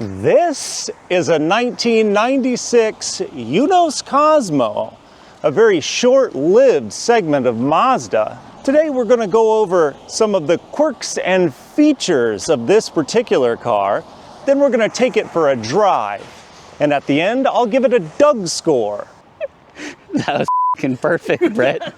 This is a 1996 Eunos Cosmo, a very short-lived segment of Mazda. Today we're going to go over some of the quirks and features of this particular car. Then we're going to take it for a drive. And at the end, I'll give it a Doug score. That was f***ing perfect, Brett.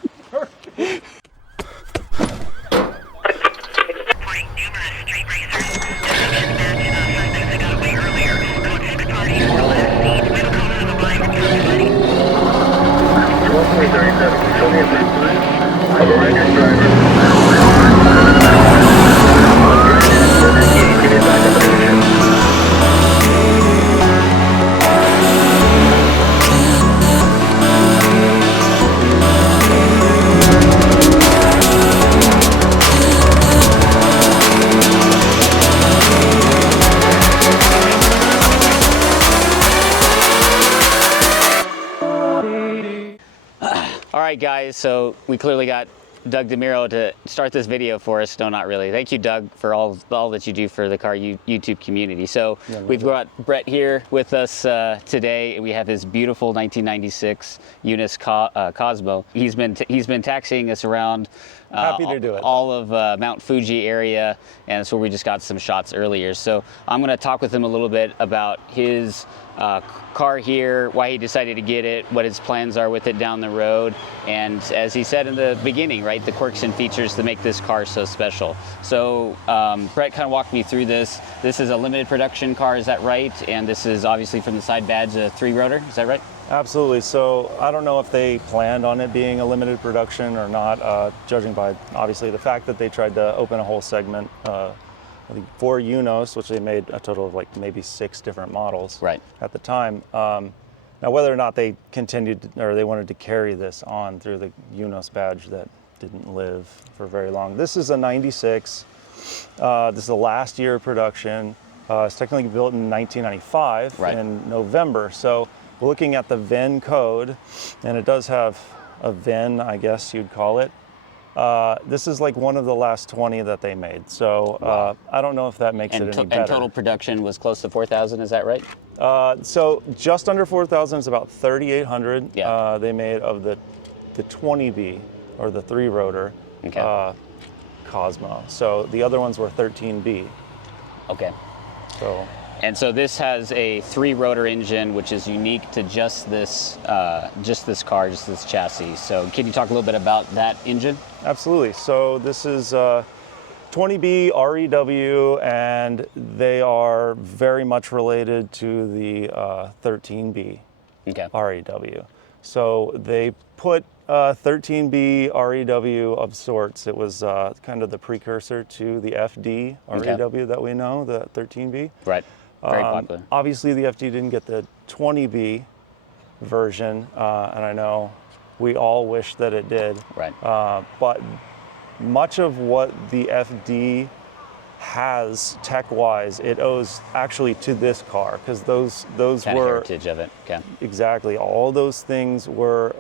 All right, guys, so we clearly got Doug DeMiro to start this video for us. No, not really. Thank you, Doug, for all that you do for the car YouTube community. So we've got Brett here with us today. We have his beautiful 1996 Eunos Cosmo. He's been taxiing us around Happy to do it. All of Mount Fuji area, and so we just got some shots earlier. So I'm going to talk with him a little bit about his car here, why he decided to get it, what his plans are with it down the road, and as he said in the beginning, right, the quirks and features that make this car so special. So Brett kind of walked me through this. This is a limited production car, is that right? And this is obviously from the side badge a 3-rotor, is that right? Absolutely. So I don't know if they planned on it being a limited production or not, judging by obviously the fact that they tried to open a whole segment for Eunos, which they made a total of like maybe 6 different models at the time. Now, whether or not they continued or they wanted to carry this on through the Eunos badge that didn't live for very long. This is a 96. This is the last year of production. It's technically built in 1995 in November. So we're looking at the VIN code, and it does have a VIN, I guess you'd call it. This is like one of the last 20 that they made. So I don't know if that makes it any better. And total production was close to 4,000, is that right? So just under 4,000 is about 3,800 they made of the 20B, or the 3-rotor Cosmo. So the other ones were 13B. Okay. So. And so this has a 3-rotor engine, which is unique to just this car, just this chassis. So can you talk a little bit about that engine? Absolutely. So this is 20B REW, and they are very much related to the 13B REW. So they put 13B REW of sorts. It was kind of the precursor to the FD REW that we know, the 13B. Right. Very popular. Obviously, the FD didn't get the 20B version, and I know we all wish that it did. Right. But much of what the FD has tech-wise, it owes actually to this car, because those kind were of heritage of it. Okay. Exactly. All those things were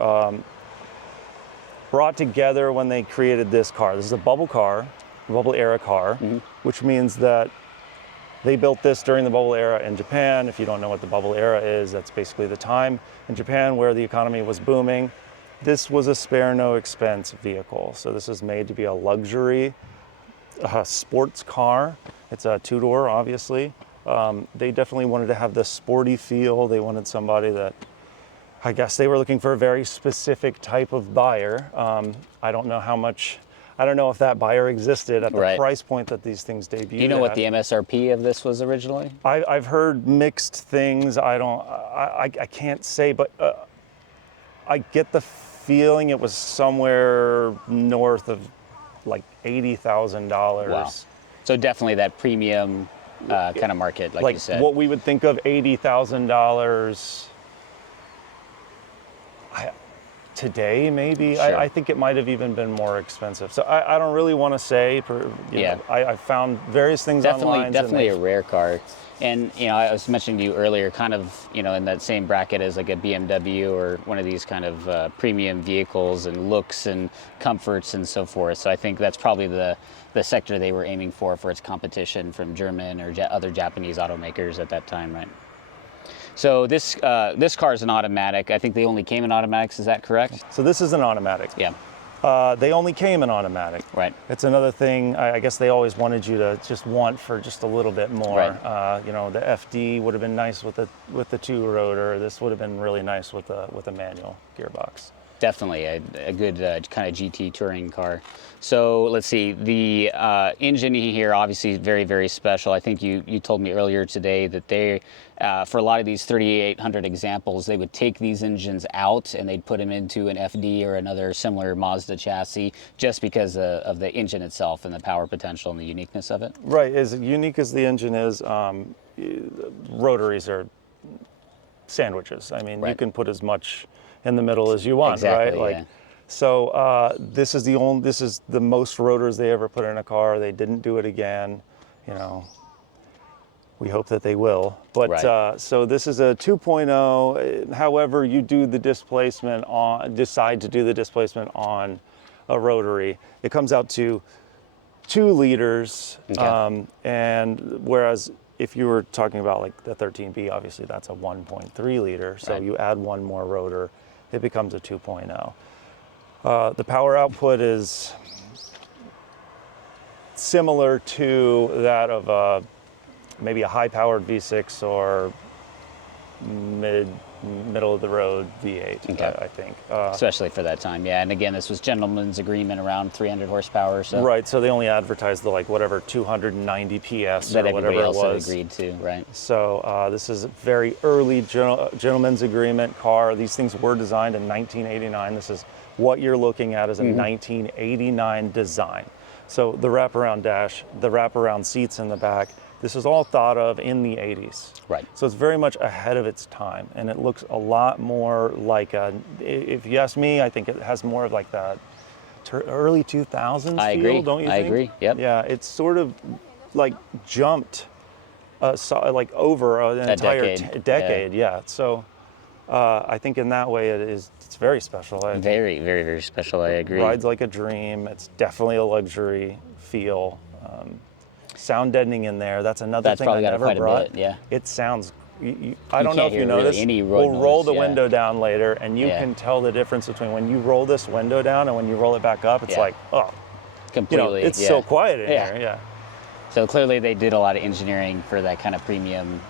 brought together when they created this car. This is a bubble car, bubble era car, which means that they built this during the bubble era in Japan. If you don't know what the bubble era is, that's basically the time in Japan where the economy was booming. This was a spare no expense vehicle. So this is made to be a luxury sports car. It's a 2-door, obviously. They definitely wanted to have the sporty feel. They wanted somebody that, I guess they were looking for a very specific type of buyer. I don't know if that buyer existed at the price point that these things debuted. Do you know what the MSRP of this was originally? I've heard mixed things. I can't say, but I get the feeling it was somewhere north of like $80,000. Wow. So definitely that premium kind of market, like you said. What we would think of $80,000. today, maybe. Sure. I think it might have even been more expensive. So I don't really want to say. I found various things online. Definitely a rare car. And I was mentioning to you earlier, kind of in that same bracket as like a BMW or one of these kind of premium vehicles and looks and comforts and so forth. So I think that's probably the sector they were aiming for its competition from German or other Japanese automakers at that time, right? So this car is an automatic. I think they only came in automatics. Is that correct? So this is an automatic. Yeah. They only came in automatic. Right. It's another thing. I guess they always wanted you to just want for just a little bit more. Right. The FD would have been nice with the 2-rotor. This would have been really nice with a manual gearbox. Definitely a good kind of GT touring car. So let's see, the engine here obviously very, very special. I think you told me earlier today that they, for a lot of these 3800 examples, they would take these engines out and they'd put them into an FD or another similar Mazda chassis just because of the engine itself and the power potential and the uniqueness of it. Right, as unique as the engine is, rotaries are sandwiches. I mean, Right. you can put as much in the middle as you want, Exactly, right? yeah. So this is the most rotors they ever put in a car. They didn't do it again. We hope that they will. But Right. so this is a 2.0. However, you do the displacement decide to do the displacement on a rotary, it comes out to 2 liters. Okay. And whereas if you were talking about like the 13B, obviously that's a 1.3 liter. So Right. you add one more rotor, it becomes a 2.0. The power output is similar to that of maybe a high-powered V6 or middle of the road V8. Okay. I think. Especially for that time, yeah. And again, this was gentleman's agreement around 300 horsepower or so. Right. So they only advertised the 290 PS That or whatever everybody else it had was. agreed to, right? So this is a very early gentleman's agreement car. These things were designed in 1989. This is what you're looking at is a 1989 design. So the wraparound dash, the wraparound seats in the back, this is all thought of in the 80s. Right. So it's very much ahead of its time, and it looks a lot more like if you ask me, I think it has more of like that early 2000s I feel, agree. don't you I think? agree, yep. Yeah, it's sort of like jumped over an entire decade. Yeah. So I think in that way it's very special. Very, very, very special. I agree. Rides like a dream. It's definitely a luxury feel. Sound deadening in there. That's another That's thing probably I got never quite a brought. bit, yeah. It sounds. I don't know if can't you hear know really this. any road We'll roll noise, the yeah. window down later, and you Yeah. can tell the difference between when you roll this window down and when you roll it back up. It's Yeah. like, Completely. it's yeah. so quiet in Yeah. here. Yeah. So clearly they did a lot of engineering for that kind of premium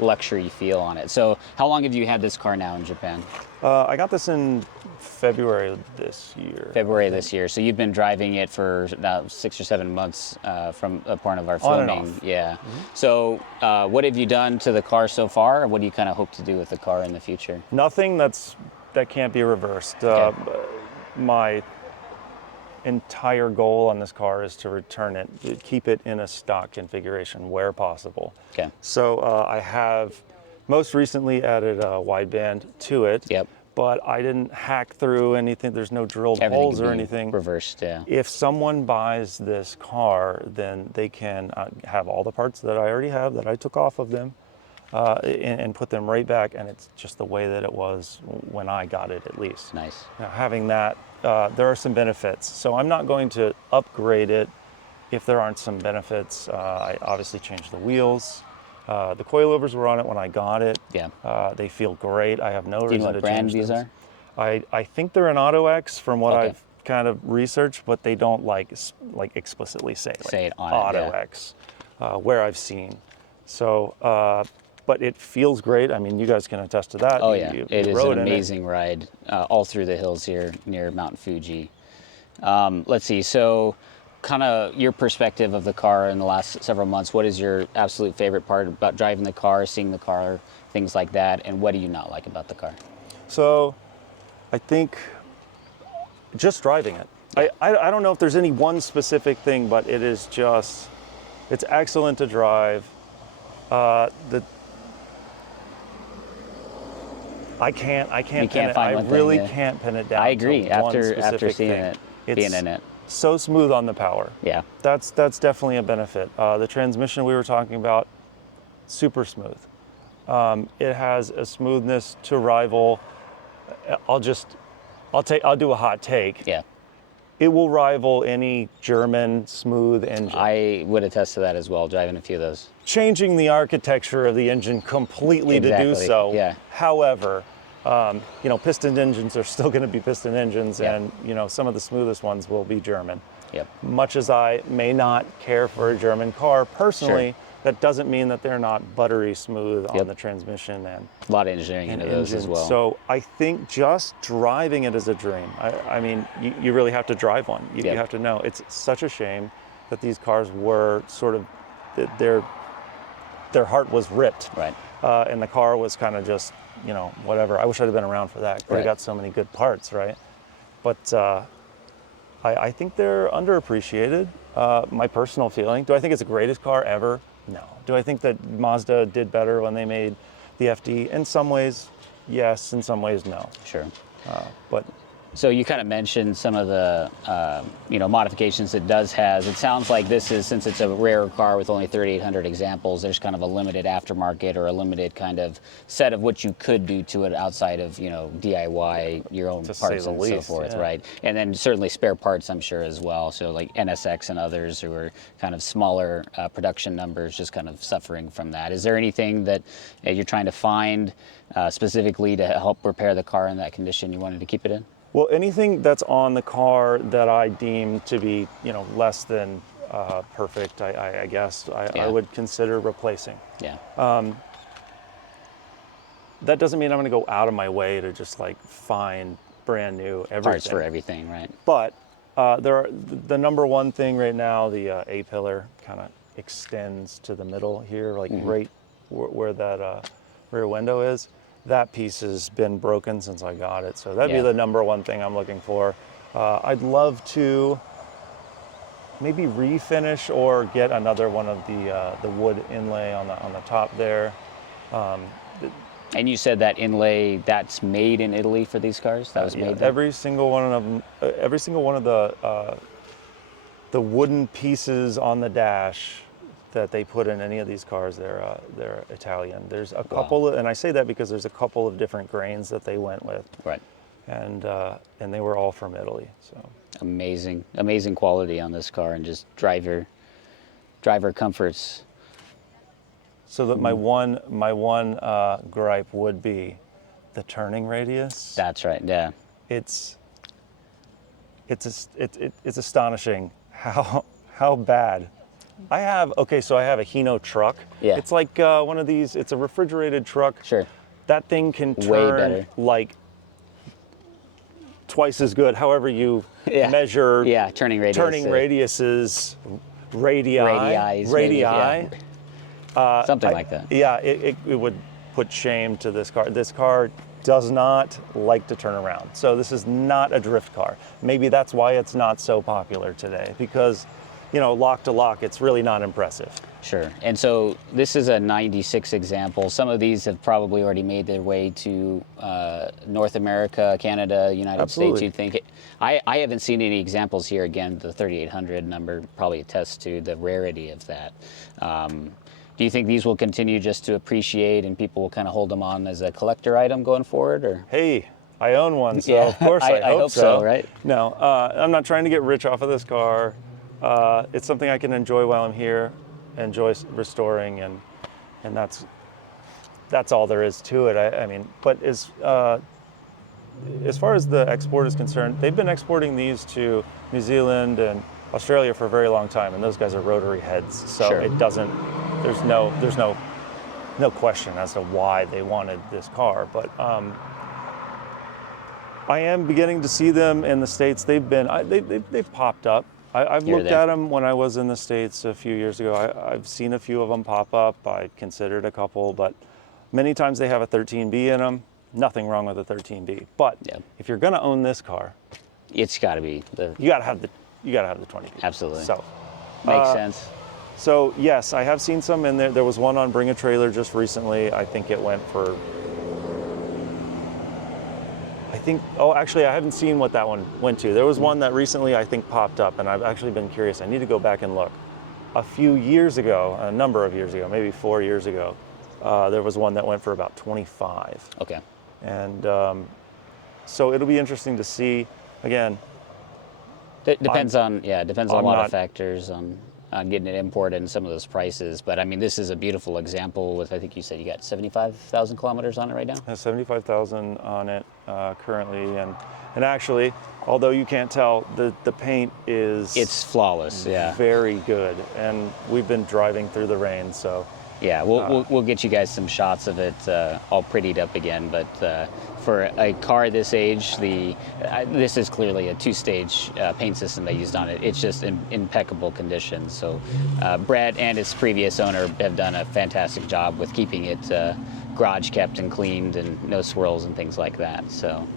luxury feel on it. So how long have you had this car now in Japan? I got this in February this year. February this year. So you've been driving it for now 6 or 7 months from a part of our On and filming. off. Yeah. So what have you done to the car so far? What do you kind of hope to do with the car in the future? Nothing that can't be reversed. Okay. My entire goal on this car is to return it, to keep it in a stock configuration where possible. Okay. So I have most recently added a wideband to it. Yep. But I didn't hack through anything. There's no drilled Everything holes can or be anything. reversed, yeah. If someone buys this car, then they can have all the parts that I already have that I took off of them and put them right back, and it's just the way that it was when I got it, at least. Nice. Now, having that, there are some benefits. So I'm not going to upgrade it if there aren't some benefits. I obviously changed the wheels. The coilovers were on it when I got it. Yeah. They feel great. I have no Do you know reason what to brand change these those. are? I think they're an Auto X from what Okay. I've kind of researched, but they don't like explicitly say Say it on it, Auto yeah. X where I've seen. So, but it feels great. I mean, you guys can attest to that. Oh You- yeah, you it is rode an in it. amazing ride all through the hills here near Mount Fuji. Let's see, so kind of your perspective of the car in the last several months, what is your absolute favorite part about driving the car, seeing the car, things like that, and what do you not like about the car? So, I think just driving it. I don't know if there's any one specific thing, but it is just, it's excellent to drive. I can't You pin it. find I one really thing, yeah. can't pin it down. I agree. to one After specific seeing thing. it, It's being in it. so smooth on the power. Yeah. That's definitely a benefit. The transmission we were talking about, super smooth. It has a smoothness to rival. I'll do a hot take. Yeah. It will rival any German smooth engine. I would attest to that as well, driving a few of those. Changing the architecture of the engine completely to do Exactly, so. yeah. However, piston engines are still going to be piston engines, Yep. and some of the smoothest ones will be German. Yep. Much as I may not care for a German car personally, Sure. that doesn't mean that they're not buttery smooth on Yep. the transmission and A lot of engineering into those as engine. well. So I think just driving it is a dream. I mean, you really have to drive one. You Yep. have to know. It's such a shame that these cars were sort of, their heart was ripped. Right. And the car was kind of just, whatever. I wish I'd have been around for that. Could have Right. got so many good parts, right? But I think they're underappreciated. My personal feeling. Do I think it's the greatest car ever? No. Do I think that Mazda did better when they made the FD? In some ways, yes. In some ways, no. Sure. But So you kind of mentioned some of the modifications it does has. It sounds like this is, since it's a rare car with only 3,800 examples, there's kind of a limited aftermarket or a limited kind of set of what you could do to it outside of DIY your own To say parts the and least, so forth, yeah. right? And then certainly spare parts, I'm sure as well. So like NSX and others who are kind of smaller production numbers, just kind of suffering from that. Is there anything that you're trying to find specifically to help repair the car in that condition you wanted to keep it in? well, anything that's on the car that I deem to be, less than perfect, I guess I Yeah. would consider replacing. Yeah. That doesn't mean I'm going to go out of my way to just like find brand new everything. Parts for everything, right? But the number one thing right now, the A pillar kind of extends to the middle here, like right where that rear window is. That piece has been broken since I got it, so that'd Yeah. be the number one thing I'm looking for. I'd love to maybe refinish or get another one of the wood inlay on the top there. And you said that inlay, that's made in Italy for these cars? That was Yeah, made there? every single one of them, every single one of the wooden pieces on the dash that they put in any of these cars, they're Italian. There's a couple, and I say that because there's a couple of different grains that they went with, Right. and they were all from Italy. So Amazing, amazing quality on this car and just driver comforts. so that my one gripe would be the turning radius. That's right, yeah. It's astonishing how bad. I have a Hino truck. Yeah. It's like one of these. It's a refrigerated truck. Sure. That thing can Way turn better. like twice as good. However you Yeah. measure. Yeah, turning radius. Turning radiuses, radii. Something like that. Yeah, it would put shame to this car. This car does not like to turn around. So this is not a drift car. Maybe that's why it's not so popular today, because lock to lock, it's really not impressive. Sure. And so this is a 96 example. Some of these have probably already made their way to North America, Canada, United Absolutely. States, you'd think. I haven't seen any examples here. Again, the 3,800 number probably attests to the rarity of that. Do you think these will continue just to appreciate and people will kind of hold them on as a collector item going forward? Or Hey, I own one, so Yeah, of course I hope so, right? No, I'm not trying to get rich off of this car. It's something I can enjoy while I'm here, enjoy restoring, and that's all there is to it. I mean, but as far as the export is concerned, they've been exporting these to New Zealand and Australia for a very long time, and those guys are rotary heads, so Sure. it doesn't. There's no question as to why they wanted this car, but. I am beginning to see them in the States. They've popped up. I've Here or looked there. at them when I was in the States a few years ago. I've seen a few of them pop up. I considered a couple, but many times they have a 13B in them. Nothing wrong with a 13B. But Yeah. if you're going to own this car, it's got to be the you got to have the 20B. Absolutely. So makes sense. So yes, I have seen some in there. There was one on Bring a Trailer just recently. I think it went for think, oh, actually, I haven't seen what that one went to. There was one that recently, I think, popped up, and I've actually been curious. I need to go back and look. A few years ago, a number of years ago, maybe 4 years ago, there was one that went for about 25. Okay. And so it'll be interesting to see, again. Depends on a lot not- of factors on getting it imported and some of those prices. But I mean, this is a beautiful example with, I think you said you got 75,000 kilometers on it right now? Has 75,000 on it currently, and actually, although you can't tell, the paint is It's flawless, yeah. very good, and we've been driving through the rain, so Yeah, we'll get you guys some shots of it all prettied up again. But for a car this age, this is clearly a two-stage paint system they used on it. It's just in impeccable condition. So Brad and its previous owner have done a fantastic job with keeping it garage kept and cleaned and no swirls and things like that. So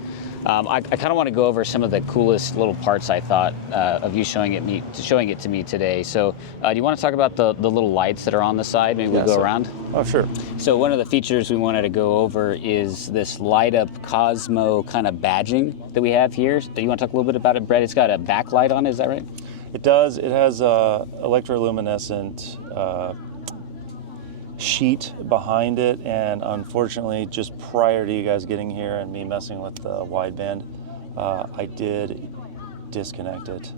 I kind of want to go over some of the coolest little parts I thought of you showing it to me today. So do you want to talk about the little lights that are on the side? Maybe we'll go around. Oh, sure. So one of the features we wanted to go over is this light up Cosmo kind of badging that we have here. Do you want to talk a little bit about it, Brett? It's got a backlight on it, is that right? It does. It has a electroluminescent sheet behind it, and unfortunately, just prior to you guys getting here and me messing with the wideband, I did disconnect it.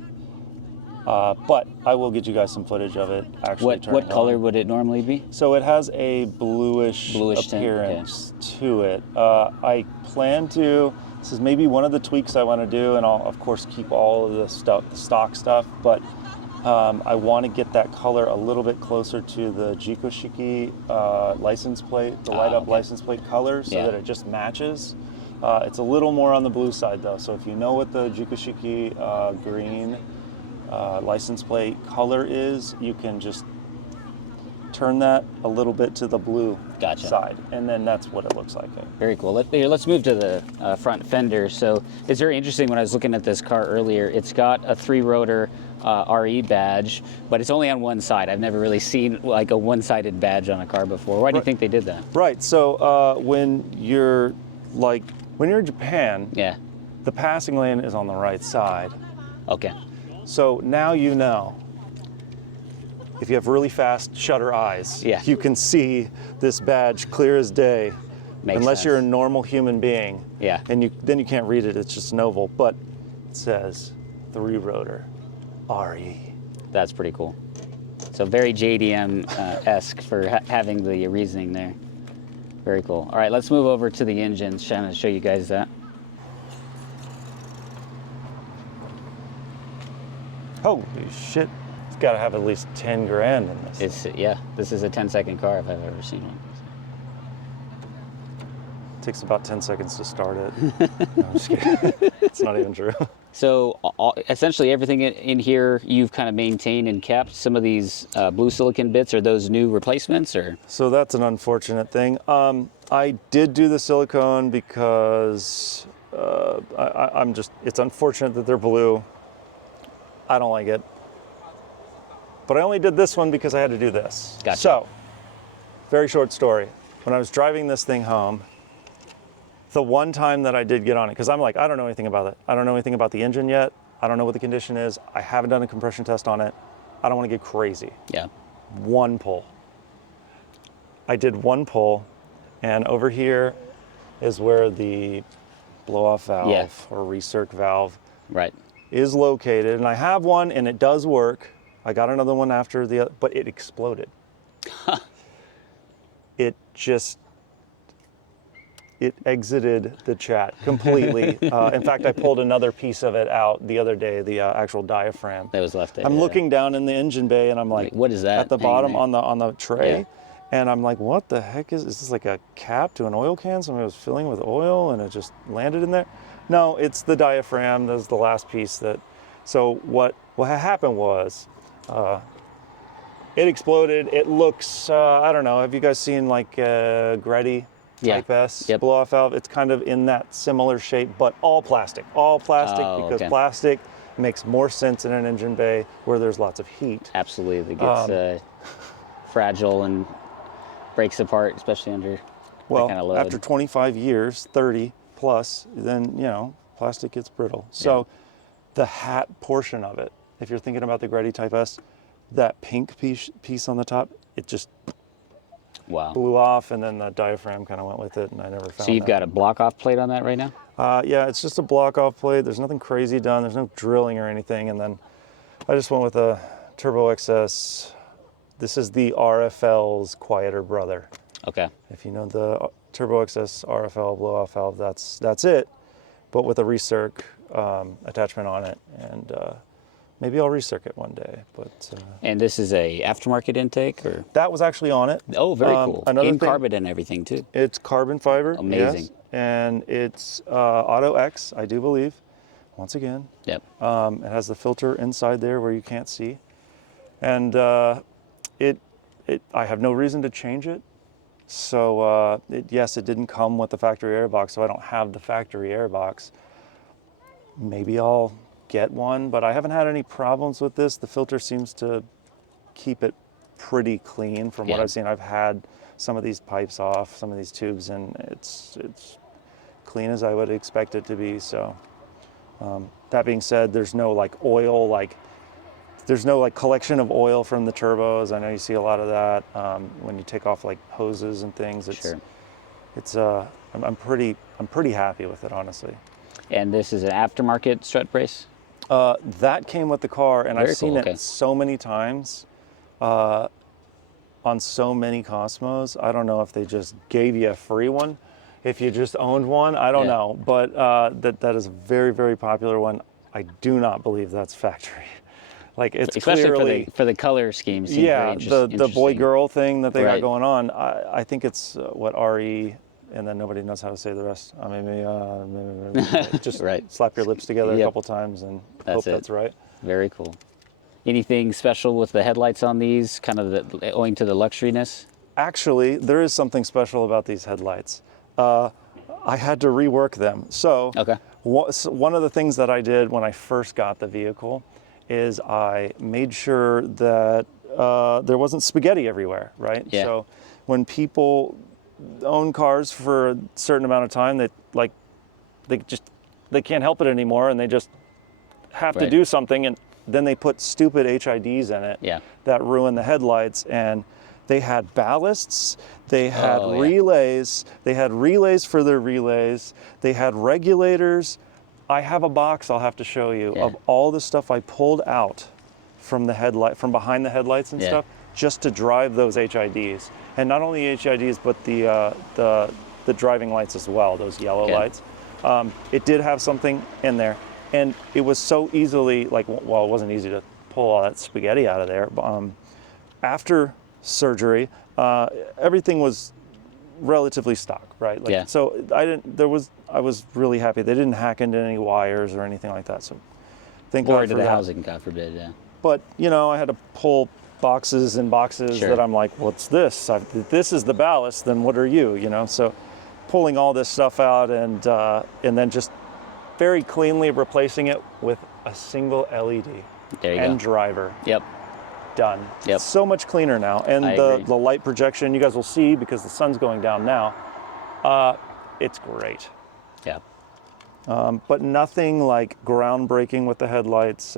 But I will get you guys some footage of it actually. What color would it normally be? So it has a bluish tint, appearance to it. I plan to. This is maybe one of the tweaks I want to do, and I'll of course keep all of the stock stuff, but I want to get that color a little bit closer to the Jikoshiki license plate, the light up license plate color, so that it just matches. It's a little more on the blue side though, so if you know what the Jikoshiki green license plate color is, you can just turn that a little bit to the blue side, and then that's what it looks like. Very cool. Let's move to the front fender. So it's very interesting. When I was looking at this car earlier, it's got a 3-rotor RE badge, but it's only on one side. I've never really seen like a one-sided badge on a car before. Why do you think they did that? Right. So when you're in Japan, the passing lane is on the right side. Okay. So now you know. If you have really fast shutter eyes, you can see this badge clear as day. Makes unless sense. you're a normal human being. Yeah. And then you can't read it. It's just an oval, but it says 3-rotor RE. That's pretty cool. So very JDM-esque for having the reasoning there. Very cool. All right, let's move over to the engine. Trying to show you guys that. Holy shit. It's got to have at least 10 grand in this. This is a 10-second car if I've ever seen one. It takes about 10 seconds to start it. No, I'm just kidding. It's not even true. So essentially everything in here you've kind of maintained and kept. Some of these blue silicon bits, are those new replacements or? So that's an unfortunate thing. I did do the silicone because it's unfortunate that they're blue. I don't like it. But I only did this one because I had to do this. Gotcha. So, very short story. When I was driving this thing home, the one time that I did get on it, because I'm like, I don't know anything about it. I don't know anything about the engine yet. I don't know what the condition is. I haven't done a compression test on it. I don't want to get crazy. Yeah. One pull. I did one pull, and over here is where the blow-off valve or recirc valve is located. And I have one, and it does work. I got another one after the other, but it exploded. It exited the chat completely. In fact, I pulled another piece of it out the other day, the actual diaphragm. That was left there. I'm looking down in the engine bay, and I'm like, what is that? At the bottom on the tray. Yeah. And I'm like, what the heck is this? Like a cap to an oil can? Somebody was filling with oil and it just landed in there? No, it's the diaphragm. That's the last piece that. So what happened was, it exploded. It looks, I don't know, have you guys seen like Greddy Type S blow-off valve? It's kind of in that similar shape, but all plastic. All plastic because plastic makes more sense in an engine bay where there's lots of heat. Absolutely. It gets fragile and breaks apart, especially under that kind of load. After 25 years, 30, plus, then, you know, plastic gets brittle. So the hat portion of it, if you're thinking about the Rarity Type S, that pink piece on the top, it just blew off, and then the diaphragm kind of went with it, and I never found So you've got a block off plate on that right now? Yeah, it's just a block off plate. There's nothing crazy done. There's no drilling or anything. And then I just went with a Turbo XS. This is the RFL's quieter brother. Okay. If you know the Turbo XS RFL blow off valve, that's it, but with a recirc attachment on it. And maybe I'll recirc it one day. But and this is a aftermarket intake, or? That was actually on it. Oh, very cool. Another In thing, carbon and everything too. It's carbon fiber. Amazing. Yes, and it's Auto X, I do believe. Once again. Yep. It has the filter inside there where you can't see, and I have no reason to change it. So yes, it didn't come with the factory airbox, so I don't have the factory airbox. Maybe I'll get one, but I haven't had any problems with this. The filter seems to keep it pretty clean from what I've seen. I've had some of these pipes off, some of these tubes, and it's clean as I would expect it to be. So that being said, there's no like oil, there's no like collection of oil from the turbos. I know you see a lot of that when you take off like hoses and things. I'm pretty happy with it, honestly. And this is an aftermarket strut brace? That came with the car, and Very I've seen cool. it so many times on so many Cosmos. I don't know if they just gave you a free one, if you just owned one. I don't know, but that is a very, very popular one. I do not believe that's factory. Like it's especially clearly for the color scheme. The boy girl thing that they got Right. going on. I think it's what RE, and then nobody knows how to say the rest. Maybe just slap your lips together a couple times and hope that's right. Very cool. Anything special with the headlights on these, kind of owing to the luxuriness? Actually, there is something special about these headlights. I had to rework them. So one of the things that I did when I first got the vehicle is I made sure that there wasn't spaghetti everywhere, right? Yeah. So when people own cars for a certain amount of time, they can't help it anymore, and they just have to do something, and then they put stupid HIDs in it that ruin the headlights. And they had ballasts, they had relays, they had relays for their relays, they had regulators. I have a box I'll have to show you of all the stuff I pulled out from the headlight, from behind the headlights and stuff, just to drive those HIDs. And not only HIDs, but the driving lights as well, those yellow lights. It did have something in there, and it was so easily, it wasn't easy to pull all that spaghetti out of there. After surgery, everything was relatively stock, right? So I was really happy. They didn't hack into any wires or anything like that. So thank God for the that. housing, God forbid, But, I had to pull boxes and boxes that I'm like, what's this? If this is the ballast, then what are you, So pulling all this stuff out and then just very cleanly replacing it with a single LED and driver. Done. It's so much cleaner now. And the light projection, you guys will see because the sun's going down now. It's great. But nothing like groundbreaking with the headlights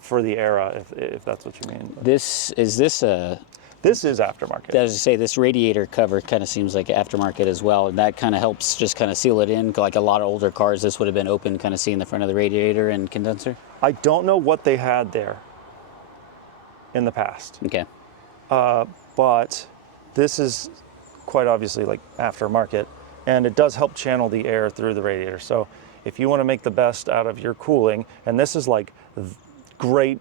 for the era, if that's what you mean. This is aftermarket. As I say, this radiator cover kind of seems like aftermarket as well, and that kind of helps just kind of seal it in. Like a lot of older cars, this would have been open, kind of seeing the front of the radiator and condenser. I don't know what they had there in the past. Okay. But this is quite obviously like aftermarket, and it does help channel the air through the radiator. So if you want to make the best out of your cooling, and this is like great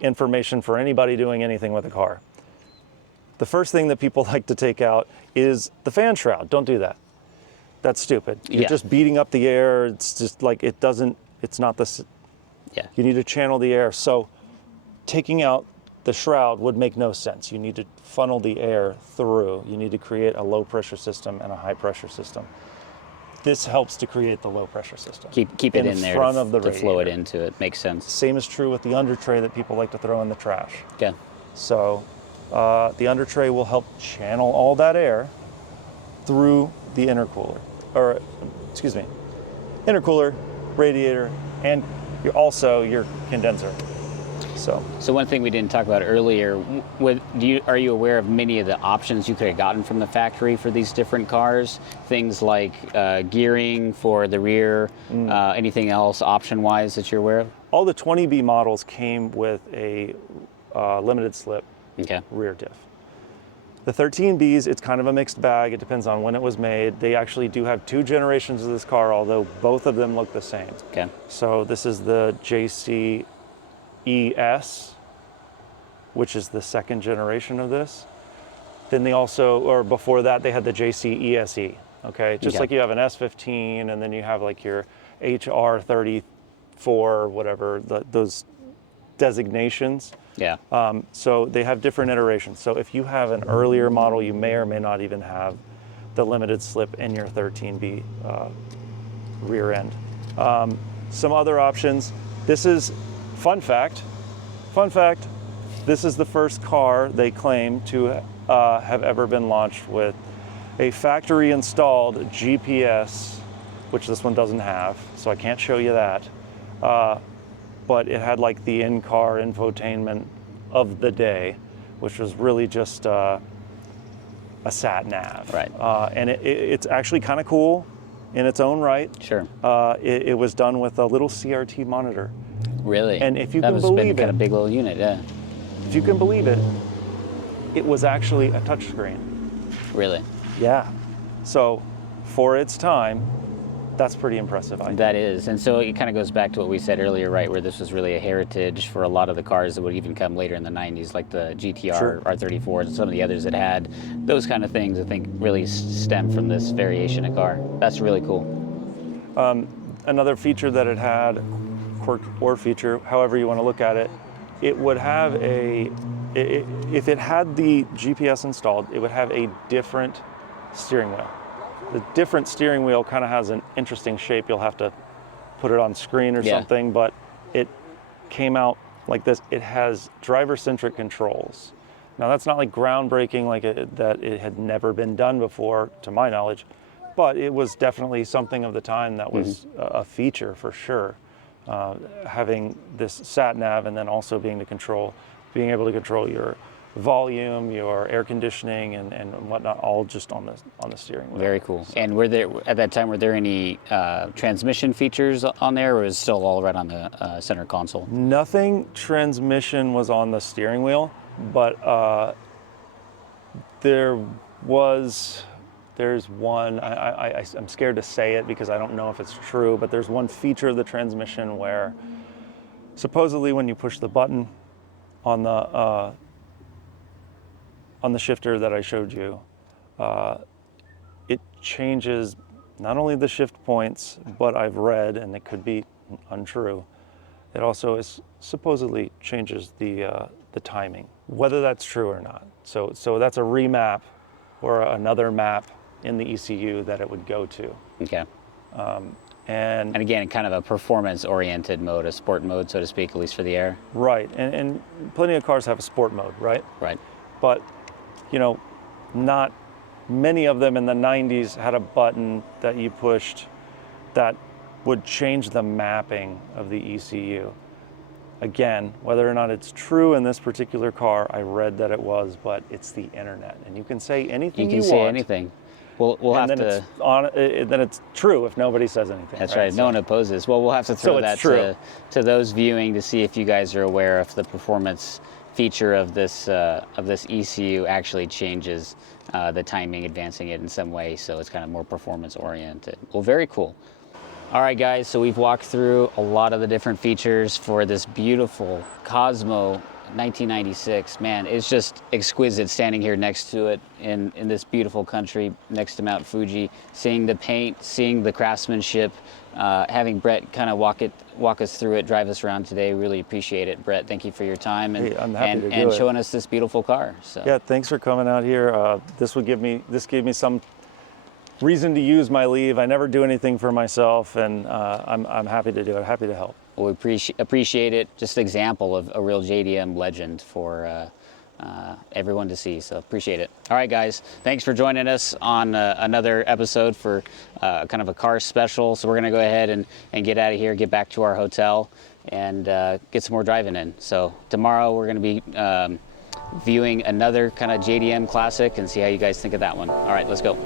information for anybody doing anything with a car. The first thing that people like to take out is the fan shroud. Don't do that. That's stupid. You're just beating up the air. It's just like it's not this. You need to channel the air. So taking out the shroud would make no sense. You need to funnel the air through. You need to create a low pressure system and a high pressure system. This helps to create the low pressure system. Keep it in there front of the to flow it into it. Makes sense. Same is true with the under tray that people like to throw in the trash. Okay. So the under tray will help channel all that air through the intercooler, or excuse me, intercooler, radiator, and your condenser. So one thing we didn't talk about earlier, are you aware of many of the options you could have gotten from the factory for these different cars? Things like gearing for the rear, anything else option-wise that you're aware of? All the 20B models came with a limited slip rear diff. The 13Bs, it's kind of a mixed bag. It depends on when it was made. They actually do have 2 generations of this car, although both of them look the same. Okay. So this is the JC ES, which is the 2nd generation of this. Then they also, or before that, they had the JC ESE, okay? Just like you have an S15, and then you have like your HR34, whatever, those designations. Yeah. So they have different iterations. So if you have an earlier model, you may or may not even have the limited slip in your 13B rear end. Some other options. This is fun fact, this is the first car they claim to have ever been launched with a factory installed GPS, which this one doesn't have, so I can't show you that. But it had like the in-car infotainment of the day, which was really just a sat nav. Right. And it's actually kind of cool in its own right. Sure. It was done with a little CRT monitor. Really? And if you that can was believe kind it, of big little unit, yeah. if you can believe it, it was actually a touchscreen. Really? Yeah. So for its time, that's pretty impressive, I think. That is, and so it kind of goes back to what we said earlier, right, where this was really a heritage for a lot of the cars that would even come later in the 90s, like the GTR, Sure. R34s, and some of the others that had those kind of things, I think, really stem from this variation of car. That's really cool. Another feature that it had, quirk or feature, however you want to look at it, it would have if it had the GPS installed, it would have a different steering wheel. The different steering wheel kind of has an interesting shape. You'll have to put it on screen or something, but it came out like this. It has driver-centric controls. Now that's not like groundbreaking, like that it had never been done before, to my knowledge, but it was definitely something of the time that was a feature for sure. Having this sat nav and then also being able to control your volume, your air conditioning, and whatnot, all just on the steering wheel. Very cool. And were there at that time, were there any transmission features on there, or was it still all right on the center console? Nothing transmission was on the steering wheel, but there's one, I'm scared to say it because I don't know if it's true, but there's one feature of the transmission where supposedly when you push the button on the shifter that I showed you, it changes not only the shift points, but I've read, and it could be untrue, it also supposedly changes the timing, whether that's true or not. So that's a remap or another map in the ECU that it would go to. Okay. And again, kind of a performance-oriented mode, a sport mode, so to speak, at least for the Air. Right, and plenty of cars have a sport mode, right? Right. But, not many of them in the 90s had a button that you pushed that would change the mapping of the ECU. Again, whether or not it's true in this particular car, I read that it was, but it's the internet, and you can say anything you want. You can say anything. We'll have to. Then it's true if nobody says anything. That's right. No one opposes. Well, we'll have to throw that to those viewing to see if you guys are aware if the performance feature of this ECU actually changes the timing, advancing it in some way, so it's kind of more performance oriented. Well, very cool. All right, guys. So we've walked through a lot of the different features for this beautiful Cosmo 1996. Man, it's just exquisite standing here next to it in this beautiful country next to Mount Fuji, seeing the paint, seeing the craftsmanship, having Brett kind of walk us through it, drive us around today. Really appreciate it, Brett. Thank you for your time and showing us this beautiful car. So. Yeah, thanks for coming out here. This gave me some reason to use my leave. I never do anything for myself, and I'm happy to do it. Happy to help. Well, we appreciate it. Just an example of a real JDM legend for everyone to see. So appreciate it. All right, guys, thanks for joining us on another episode for kind of a car special. So we're gonna go ahead and get out of here, get back to our hotel, and get some more driving in. So tomorrow we're gonna be viewing another kind of JDM classic and see how you guys think of that one. All right, let's go.